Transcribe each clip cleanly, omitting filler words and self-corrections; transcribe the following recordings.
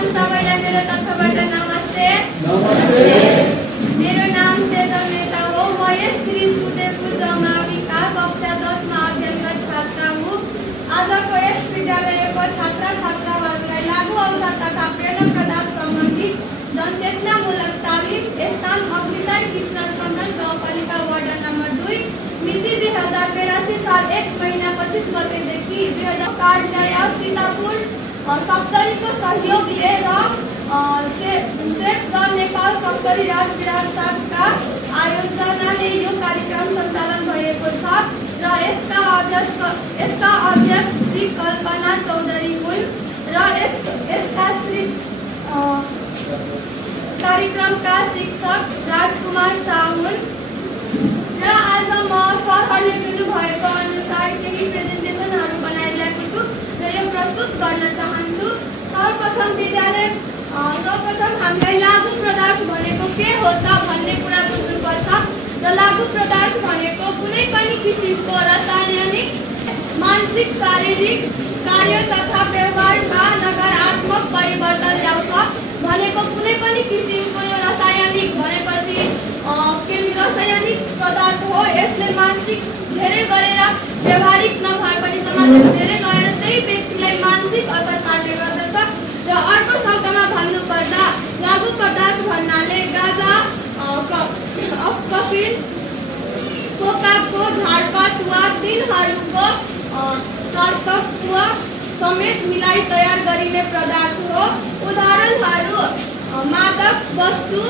सर्वप्रथम सबैलाई मेरो तर्फबाट नमस्ते। मेरो नाम सेजल नेता हो। म यस श्री सुदेवपुर जमाविका कक्षा 10 मा अध्ययनरत छात्रा हुँ। आजको यस विद्यालयको छात्र-छात्राहरूलाई लागु औषध तथा प्रेरक पदार्थ सम्बन्धी जनचेतनामूलक तालिम स्थान अग्निसार कृष्ण सम्मान गाउँपालिका वार्ड नम्बर 2 मिति 2082 साल 1 महिना 25 गतेदेखि 2000 कार्यालय सीतापुर सप्तरीको सहयोगले र सेभ द नेपाल सप्तरी राजविराज साथका आयोजनाले यो कार्यक्रम सञ्चालन भएको छ र यसका अध्यक्ष श्री कल्पना चौधरी हुन् र यसका श्री कार्यक्रमका शिक्षक राजकुमार शाह हुन् र आज म सरहरूले दिनुभएको अनुसार केही प्रेजेन्टेसनहरू बनाएर ल्याएको छु र यो प्रस्तुत गर्न चाहन्छु। सर्वप्रथम हामीलाई लागु पदार्थ भनेको के हो त भन्ने कुरा बुझ्नुपर्छ र लागु पदार्थ भनेको कुनै पनि किसिमको रासायनिक, मानसिक, शारीरिक कार्य तथा व्यवहारमा नकारात्मक परिवर्तन ल्याउँछ भनेको कुनै पनि किसिमको यो रासायनिक भनेपछि रासायनिक पदार्थ हो। यसले मानसिक धेरै गरेर व्यवहारिक नभए पनि समाजमा धेरै गएर त्यही व्यक्तिलाई मानसिक असर पार्ने गर्दछ र अर्को शब्दमा भन्नुपर्दा लागु पदार्थ भन्नाले गाजा, कफिन, कोकाको झारपात वा तिनीहरूको सर्तत्व समेत मिलाई तयार गरिने पदार्थ हो। उदाहरणहरू मादक वस्तु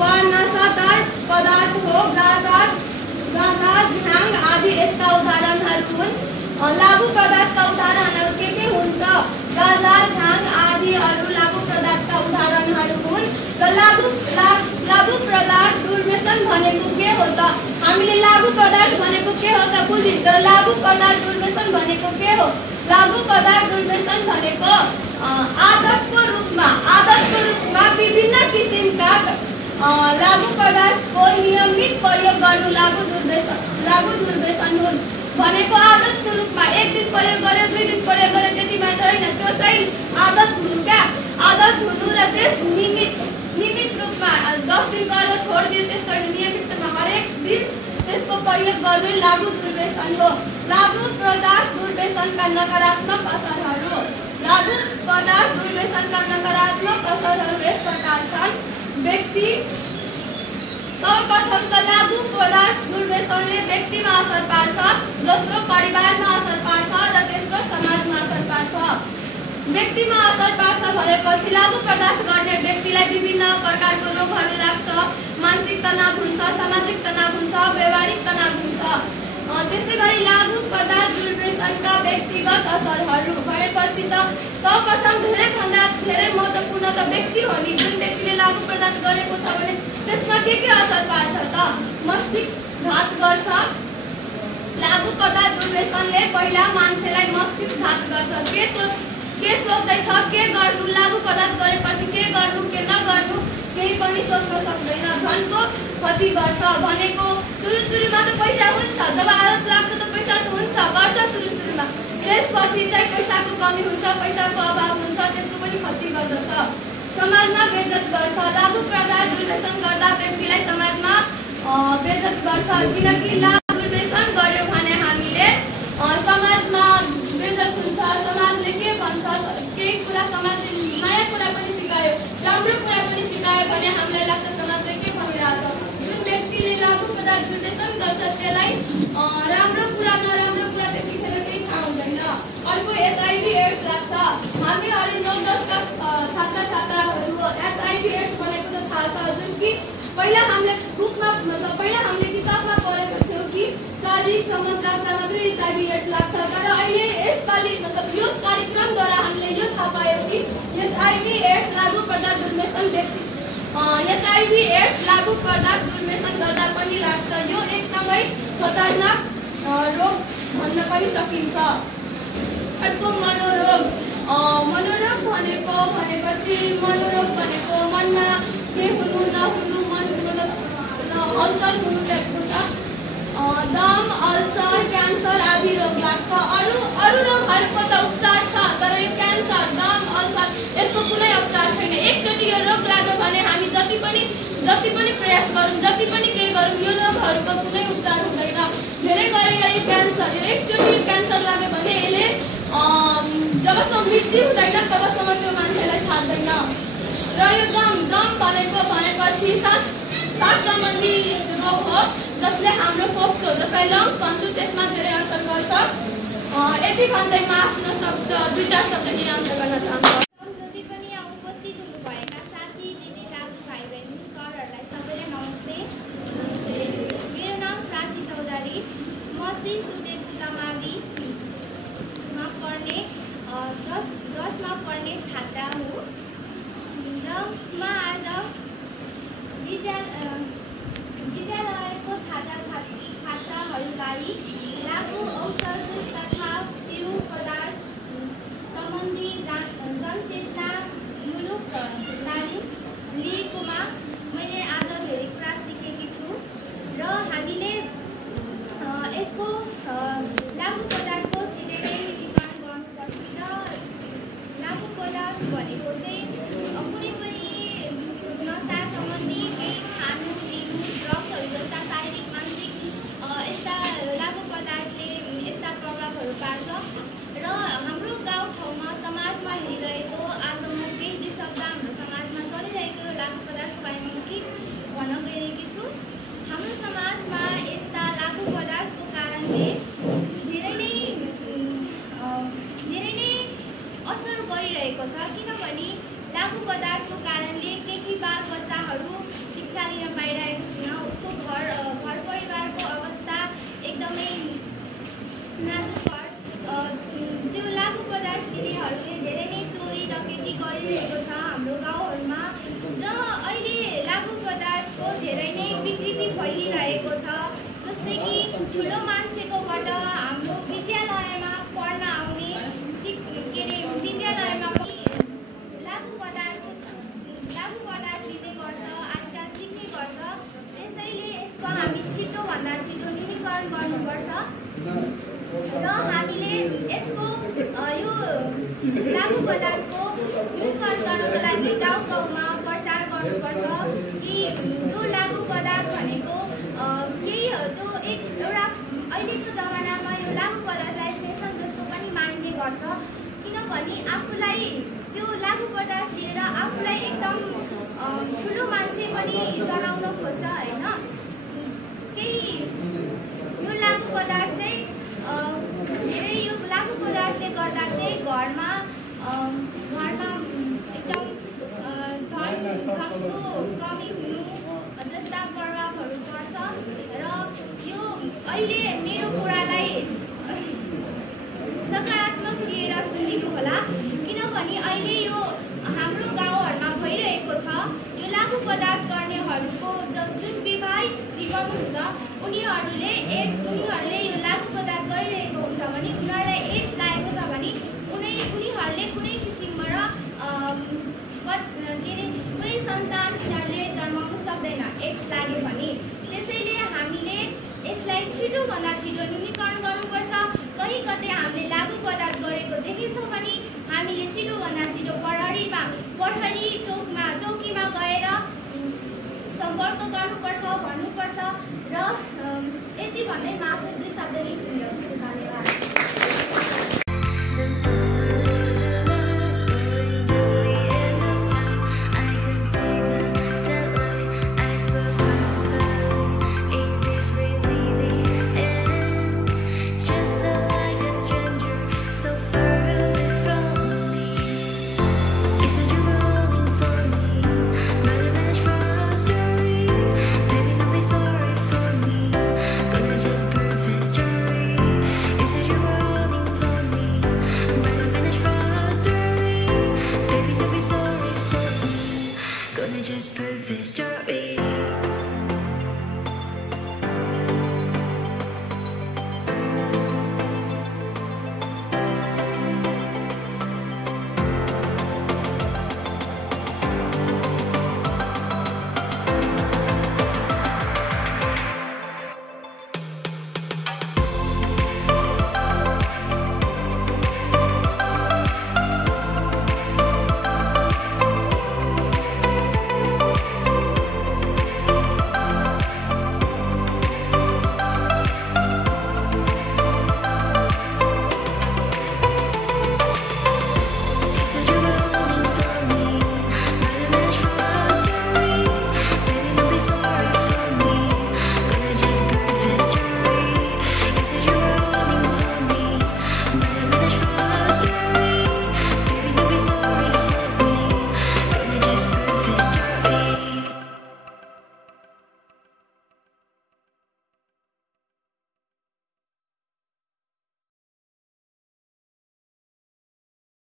वा नशादार पदार्थ हो। गाजा, झाङ आदि यसका उदाहरणहरू हुन्। लागु पदार्थका उदाहरणहरू के हुन् त? गाजा, झाङ आदिहरू लागु पदार्थका उदाहरणहरू हुन्। र लागु पदार्थ दुर्व्यसन भनेको के हो त? हामीले लागु पदार्थ भनेको के हो त बुझ्यौँ, तर लागु पदार्थ दुर्व्यसन भनेको के हो? लागु पदार्थ दुर्व्यसन भनेको आदतको रूपमा विभिन्न किसिमका लागु पदार्थको नियमित प्रयोग गर्नु लागु दुर्व्यसन हुन्। भनेको आदतको रूपमा एक दिन प्रयोग गर्यो, 2 दिन प्रयोग गर्यो त्यति मात्र होइन, त्यो चाहिँ आदत हुनु क्या। आदत हुनु र त्यस नियमित रूपमा 10 दिन गरेर छोडिदियो त्यस्तो होइन, नियमित रूपमा हरेक दिन त्यसको प्रयोग गर्नु लागु दुर्व्यसन हो। लागु पदार्थ दुर्व्यसनका नकारात्मक असरहरू। लागु पदार्थ दुर्व्यसनका नकारात्मक असरहरू यस प्रकार छन्। सर्वप्रथम त लागु पदार्थ दुर्व्यसनले व्यक्तिमा असर पार्छ, दोस्रो परिवारमा असर पार्छ र तेस्रो समाजमा असर पार्छ। व्यक्तिमा असर पार्छ भनेपछि लागु पदार्थ गर्ने व्यक्तिलाई विभिन्न प्रकारको रोगहरू लाग्छ, मानसिक तनाव हुन्छ, सामाजिक तनाव हुन्छ, व्यवहारिक तनाव हुन्छ। त्यसै गरी लागु पदार्थ दुर्व्यसनका व्यक्तिगत असरहरू भएपछि त सर्वप्रथम धेरैभन्दा धेरै महत्त्वपूर्ण त व्यक्ति हो नि। जुन व्यक्तिले लागु पदार्थ गरेको छ भने त्यसमा के असर पार्छ त? मस्तिष्कघात गर्छ। लागु पदार्थ दुर्व्यसनले पहिला मान्छेलाई मस्तिष्कघात गर्छ। के सोच्दैछ, के गर्नु, लागु पदार्थ गरेपछि के गर्नु के नगर्नु केही पनि सोच्न सक्दैन। धनको क्षति गर्छ भनेको सुरुमा त पैसा हुन्छ, जब आदत लाग्छ त पैसा त हुन्छ, गर्छ सुरुमा, त्यसपछि चाहिँ पैसाको कमी हुन्छ, पैसाको अभाव हुन्छ, त्यसको पनि क्षति गर्दछ। समाजमा बेइज्जत गर्छ। लागु पदार्थ दुर्व्यसन गर्दा व्यक्तिलाई समाजमा बेइज्जत गर्छ, किनकि लागु दुर्व्यसन गर्यो भने हामीले समाजमा बेइज्जत हुन्छ। समाजले के भन्छ, केही कुरा समाजले नयाँ कुरा पनि सिकायो, राम्रो कुरा पनि सिकायो भने हामीलाई लाग्छ समाजले के भनिरहेछ। जुन व्यक्तिले लागु पदार्थ दुर्व्यसन गर्छ त्यसलाई राम्रो कुरा नराम्रो कुरा त्यतिखेर केही थाहा हुँदैन। अर्को HIV एड्स लाग्छ। हामीहरू 9-10 का छात्र-छात्राहरू HIV एड्स भनेको त थाहा छ, जुन कि पहिला हामीले किताबमा पढेको थियौँ कि शारीरिक सम्बन्ध राख्दा मात्रै HIV एड्स लाग्छ, तर अहिले यसपालि यो कार्यक्रमद्वारा हामीले यो थाहा पायौँ कि HIV एड्स लागु पदार्थ दुर्व्यसन HIV एड्स लागु पदार्थ दुर्व्यसन गर्दा पनि लाग्छ। यो एकदमै खतरनाक रोग भन्न पनि सकिन्छ। अर्को मनोरोग भनेपछि मनोरोग भनेको मनमा के हुनु नहुनु, मन हलचल हुनु हुन्छ। दम, अल्सर, क्यान्सर आदि रोग लाग्छ। अरू रोगहरूको त उपचार छ, तर यो क्यान्सर, दम, अल्सर यसको कुनै उपचार छैन। जति पनि प्रयास गरौँ, जति पनि केही गरौँ, यो रोगहरूको कुनै उपचार हुँदैन। धेरै गरेर यो क्यान्सर, यो एकचोटि क्यान्सर लाग्यो भने यसले जबसम्म मृत्यु हुँदैन तबसम्म त्यो मान्छेलाई छाड्दैन। र यो दम भनेपछि सास सम्बन्धी रोग हो जसले हाम्रो फोक्सो, जसलाई लङ्स भन्छौँ, त्यसमा धेरै असर गर्छ। यति भन्दै म आफ्नो शब्द 2-4 शब्द निरन्तर गर्न चाहन्छु। जति पनि यहाँ उपस्थित हुनुभएका साथी, दिदी, दाजु, भाइ, बहिनी, सरहरूलाई सबैलाई नमस्ते। मेरो नाम प्राची चौधरी, म श्री सुदेव तमावीमा पढ्ने 10मा पढ्ने छात्रा हुँ। र म आज विद्यालयको छात्राहरूलाई लागु औषध तथा पेय पदार्थ सम्बन्धी जनचेतनामूलक तालिम लिएकोमा मैले आज धेरै कुरा सिकेकी छु। र हामीले यसको लागु पदार्थको छिटै नै निर्माण गर्नुपर्छ। र लागु पदार्थ भनेको चाहिँ कुनै पनि नसा सम्बन्धी केही खानु, लिनु, ड्रग्सहरू जस्ता शारीरिक, मानसिक यस्ता लागु पदार्थले यस्ता प्रभावहरू पार्छ। र हाम्रो गाउँठाउँमा समाजमा हेरिरहेको आज म केही 2 शब्द हाम्रो समाजमा चलिरहेको लागु पदार्थको बारेमा म के भन्न गइरहेकी छु। हाम्रो समाजमा यस्ता लागु पदार्थको कारणले धेरै नै असर गरिरहेको छ। किनभने लागु पदार्थको कारणले केही बाल बच्चाहरू शिक्षा लिन पाइरहेको छैन। उसको घर परिवारको अवस्था एकदमै नाजुक छ। त्यो लागु पदार्थ किन्नेहरूले धेरै नै चोरी डकैती गरिरहेको छ हाम्रो गाउँहरूमा। र अहिले लागु पदार्थको धेरै नै विकृति फैलिरहेको छ। जस्तै कि ठुलो मान्छेकोबाट हाम्रो विद्यालयमा पढ्न आउने विद्यालयमा पनि लागु पदार्थ लिने गर्छ, आजकल सिक्ने गर्छ। त्यसैले यसको हामी छिटोभन्दा छिटो न्यूनीकरण गर्नुपर्छ। र हामीले यसको यो लागु पदार्थको न्यूनीकरण गर्नको लागि गाउँमा प्रचार गर्नुपर्छ कि यो लागु पदार्थ भनेको केही त्यो एउटा अहिलेको जमानामा यो लागु पदार्थलाई फेसन जस्तो पनि मान्ने गर्छ। किनभने आफूलाई त्यो लागु पदार्थ लिएर आफूलाई एकदम ठुलो मान्छे पनि जनाउन खोज्छ होइन। केही यो लागु पदार्थ चाहिँ धेरै यो लागु पदार्थले गर्दा चाहिँ घरमा एकदम धनको कमी हुनु जस्ता प्रभावहरू पर्छ। र यो अहिले